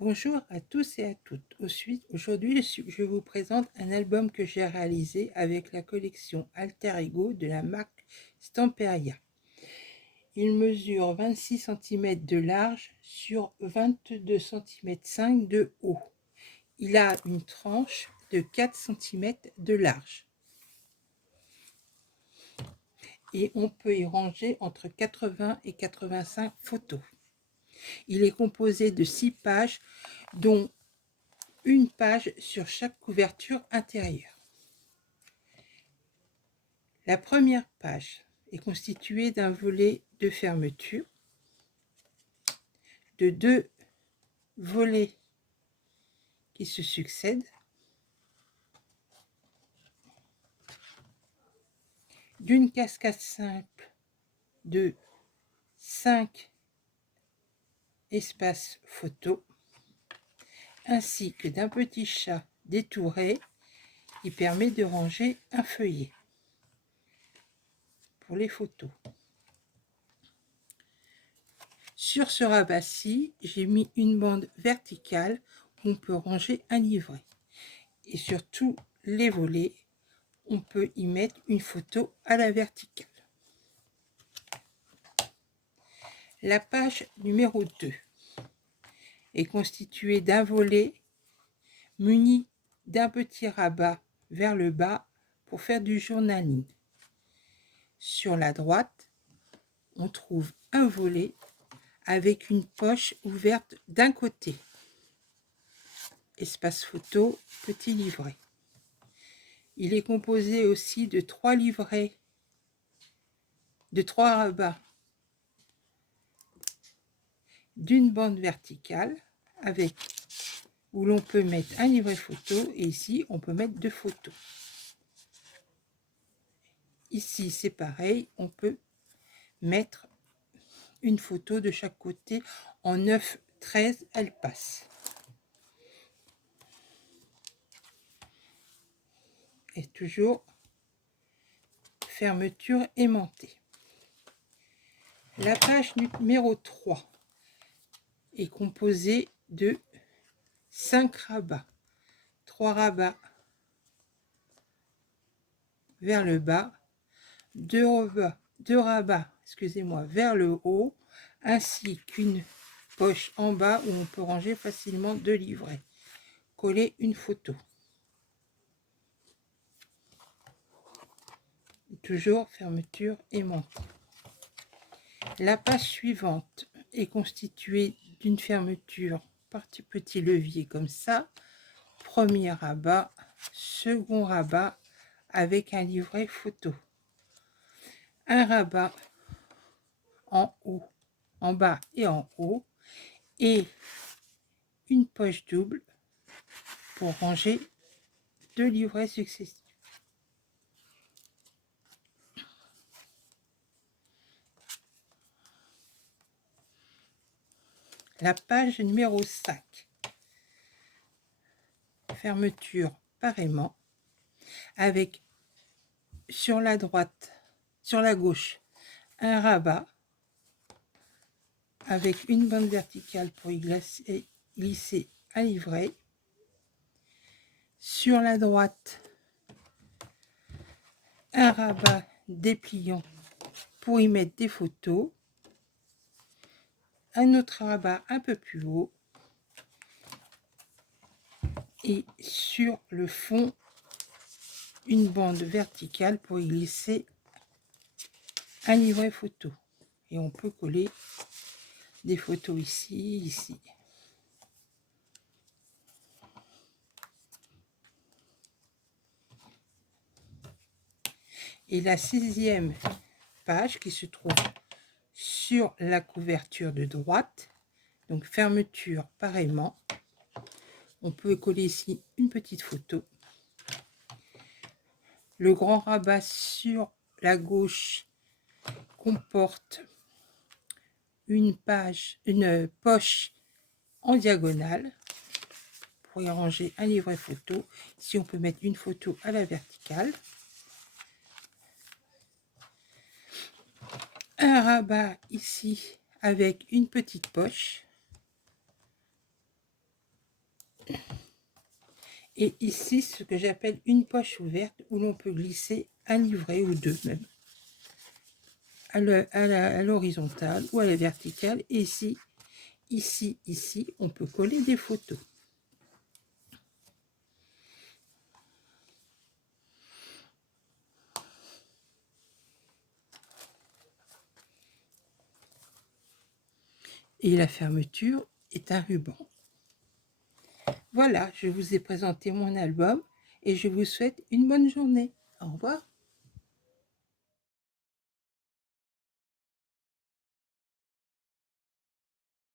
Bonjour à tous et à toutes. Aujourd'hui, je vous présente un album que j'ai réalisé avec la collection Alter Ego de la marque Stamperia. Il mesure 26 cm de large sur 22 cm 5 de haut. Il a une tranche de 4 cm de large. Et on peut y ranger entre 80 et 85 photos. Il est composé de 6 pages, dont une page sur chaque couverture intérieure. La première page est constituée d'un volet de fermeture, de 2 volets qui se succèdent, d'une cascade simple de 5 espaces photos, ainsi que d'un petit chat détouré qui permet de ranger un feuillet pour les photos. Sur ce rabat-ci, j'ai mis une bande verticale où on peut ranger un livret. Et sur tous les volets, on peut y mettre une photo à la verticale. La page numéro 2 est constituée d'un volet muni d'un petit rabat vers le bas pour faire du journaling. Sur la droite, on trouve un volet avec une poche ouverte d'un côté. Espace photo, petit livret. Il est composé aussi de 3 livrets, de 3 rabats, d'une bande verticale avec où l'on peut mettre un livret photo, et ici on peut mettre 2 photos. Ici c'est pareil, on peut mettre une photo de chaque côté. En 9-13 elle passe. Et toujours fermeture aimantée. La page numéro 3 est composée de 5 rabats. 3 rabats vers le bas, 2 rabats, vers le haut, ainsi qu'une poche en bas où on peut ranger facilement 2 livrets. Coller une photo. Toujours fermeture aimantée. La page suivante est constituée d'une fermeture par petit levier comme ça. Premier rabat, second rabat avec un livret photo. Un rabat en haut, en bas et en haut, et une poche double pour ranger 2 livrets successifs. La page numéro 5. Fermeture par aimant avec sur la droite, sur la gauche, un rabat avec une bande verticale pour y glisser un livret. Sur la droite, un rabat dépliant pour y mettre des photos. Un autre rabat un peu plus haut. Et sur le fond, une bande verticale pour y glisser un livret photo. Et on peut coller des photos ici. Et la 6e page qui se trouve sur la couverture de droite, donc fermeture par aimant. On peut coller ici une petite photo. Le grand rabat sur la gauche comporte une poche en diagonale pour y ranger un livret photo. Ici on peut mettre une photo à la verticale. Un rabat ici avec une petite poche. Et ici, ce que j'appelle une poche ouverte où l'on peut glisser un livret ou deux même. À l'horizontale ou à la verticale. Et ici, on peut coller des photos. Et la fermeture est un ruban. Voilà, je vous ai présenté mon album et je vous souhaite une bonne journée. Au revoir.